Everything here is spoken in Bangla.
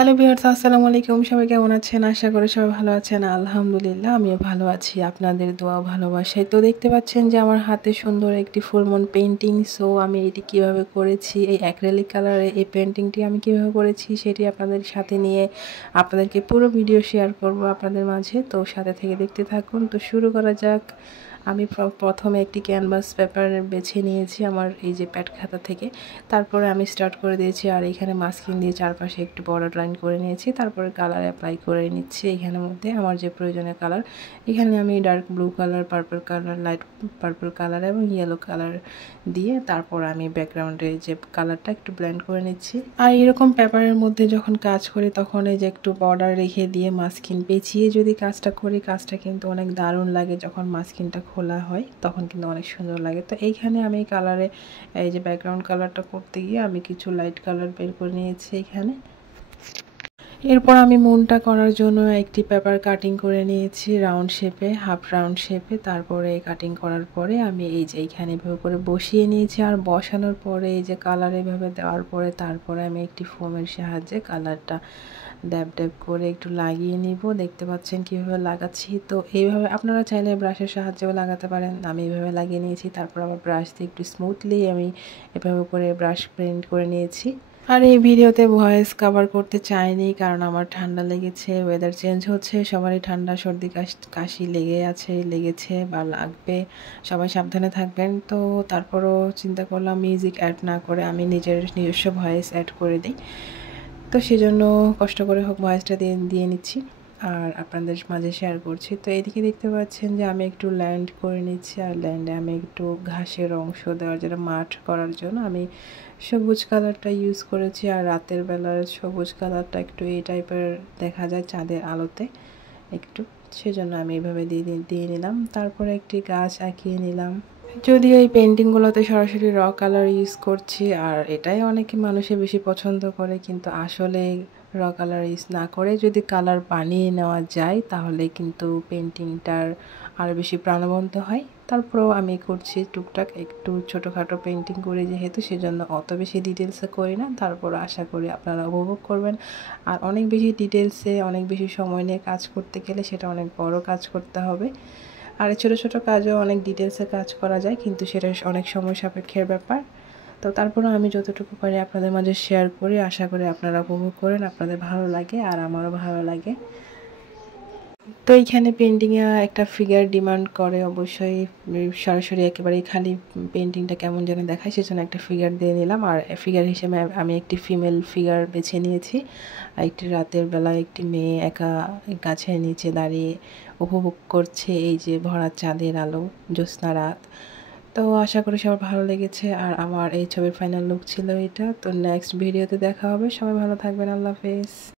হ্যালো ভিউয়ার্স, আসসালামু আলাইকুম। সবাই কেমন আছেন? আশা করি সবাই ভালো আছেন। আলহামদুলিল্লাহ আমিও ভালো আছি, আপনাদের দোয়া ভালোবাসায়। তো দেখতে পাচ্ছেন যে আমার হাতে সুন্দর একটি ফুল মুন পেইন্টিং। সো আমি এটি কিভাবে করেছি, এই অ্যাক্রিলিক কালারে এই পেইন্টিংটি আমি কিভাবে করেছি সেটি আপনাদের সাথে নিয়ে আপনাদেরকে পুরো ভিডিও শেয়ার করব আপনাদের মাঝে। তো সাথে থেকে দেখতে থাকুন। তো শুরু করা যাক। আমি প্রথমে একটি ক্যানভাস পেপার বেছে নিয়েছি আমার এই যে প্যাড খাতা থেকে। তারপরে আমি স্টার্ট করে দিয়েছি, আর এখানে মাস্কিং দিয়ে চারপাশে একটু বর্ডার লাইন করে নিয়েছি। তারপরে কালার অ্যাপ্লাই করে নিচ্ছি এখানের মধ্যে আমার যে প্রয়োজনীয় কালার। এখানে আমি dark blue colour, purple colour, light purple colour এবং ইয়েলো কালার দিয়ে তারপর আমি ব্যাকগ্রাউন্ডে যে কালারটা একটু ব্লেন্ড করে নিচ্ছি। আর এরকম পেপারের মধ্যে যখন কাজ করি তখন এই যে একটু বর্ডার রেখে দিয়ে মাস্কিন পেঁচিয়ে যদি কাজটা করি, কাজটা কিন্তু অনেক দারুণ লাগে। যখন মাস্কিনটা খোলা হয় তখন কিন্তু অনেক সুন্দর লাগে। তো এইখানে আমি কালারে এই যে ব্যাকগ্রাউন্ড কালারটা করতে গিয়ে আমি কিছু লাইট কালার বের করে নিয়েছি এখানে। এরপর আমি মুনটা করার জন্য একটি পেপার কাটিং করে নিয়েছি রাউন্ড শেপে, হাফ রাউন্ড শেপে। তারপরে কাটিং করার পরে আমি এই যে এইখানে এভাবে করে বসিয়ে নিয়েছি। আর বসানোর পরে এই যে কালার এভাবে দেওয়ার পরে তারপরে আমি একটি ফোমের সাহায্যে কালারটা ড্যাব ড্যাব করে একটু লাগিয়ে নিব। দেখতে পাচ্ছেন কীভাবে লাগাচ্ছি। তো এইভাবে আপনারা চাইলে ব্রাশের সাহায্যেও লাগাতে পারেন। আমি এইভাবে লাগিয়ে নিয়েছি। তারপর আবার ব্রাশ দিয়ে একটু স্মুথলি আমি এভাবে করে ব্রাশ পেইন্ট করে নিয়েছি। আর এই ভিডিওতে ভয়েস কভার করতে চাইনি, কারণ আমার ঠান্ডা লেগেছে। ওয়েদার চেঞ্জ হচ্ছে, সবারই ঠান্ডা সর্দি কাশি লেগেছে বা লাগবে। সবাই সাবধানে থাকবেন। তো তারপরও চিন্তা করলাম মিউজিক অ্যাড না করে আমি নিজস্ব ভয়েস অ্যাড করে দিই। তো সেজন্য কষ্ট করে হোক ভয়েসটা দিয়ে নিচ্ছি আর আপনাদের মাঝে শেয়ার করছি। তো এদিকে দেখতে পাচ্ছেন যে আমি একটু ল্যান্ড করে নিচ্ছি। আর ল্যান্ডে আমি একটু ঘাসের অংশ দেওয়ার জন্য, মাঠ করার জন্য আমি সবুজ কালারটা ইউজ করেছি। আর রাতের বেলার সবুজ কালারটা একটু এই টাইপের দেখা যায় চাঁদের আলোতে একটু, সেজন্য আমি এইভাবে দিয়ে নিলাম। তারপরে একটি গাছ আঁকিয়ে নিলাম। যদিও এই পেন্টিংগুলোতে সরাসরি র কালার ইউজ করছি, আর এটাই অনেকে মানুষে বেশি পছন্দ করে। কিন্তু আসলে র কালার ইউজ না করে যদি কালার বানিয়ে নেওয়া যায় তাহলে কিন্তু পেন্টিংটার আরও বেশি প্রাণবন্ত হয়। তারপরেও আমি করছি টুকটাক একটু ছোটোখাটো পেন্টিং করি যেহেতু, সেজন্য অত বেশি ডিটেলসে করি না। তারপর আশা করি আপনারা উপভোগ করবেন। আর অনেক বেশি ডিটেলসে অনেক বেশি সময় নিয়ে কাজ করতে গেলে সেটা অনেক বড় কাজ করতে হবে। আর ছোটো ছোটো কাজও অনেক ডিটেলসে কাজ করা যায়, কিন্তু সেটা অনেক সময় সাপেক্ষের ব্যাপার। তো তারপরেও আমি যতটুকু পারি আপনাদের মাঝে শেয়ার করি। আশা করি আপনারা উপভোগ করেন, আপনাদের ভালো লাগে আর আমারও ভালো লাগে। তো এইখানে পেন্টিংয়ে একটা ফিগার ডিমান্ড করে অবশ্যই। সরাসরি একেবারেই খালি পেন্টিংটা কেমন যেন দেখায়, সেজন্য একটা ফিগার দিয়ে নিলাম। আর ফিগার হিসেবে আমি একটি ফিমেল ফিগার বেছে নিয়েছি। একটি রাতের বেলা একটি মেয়ে একা গাছের নিচে দাঁড়িয়ে উপভোগ করছে এই যে ভরা চাঁদের আলো, জ্যোৎস্না রাত। তো আশা করি সবার ভালো লেগেছে। আর আমার এই ছবির ফাইনাল লুক ছিল এটা। তো নেক্সট ভিডিওতে দেখা হবে। সবাই ভালো থাকবেন। আল্লাহ হাফেজ।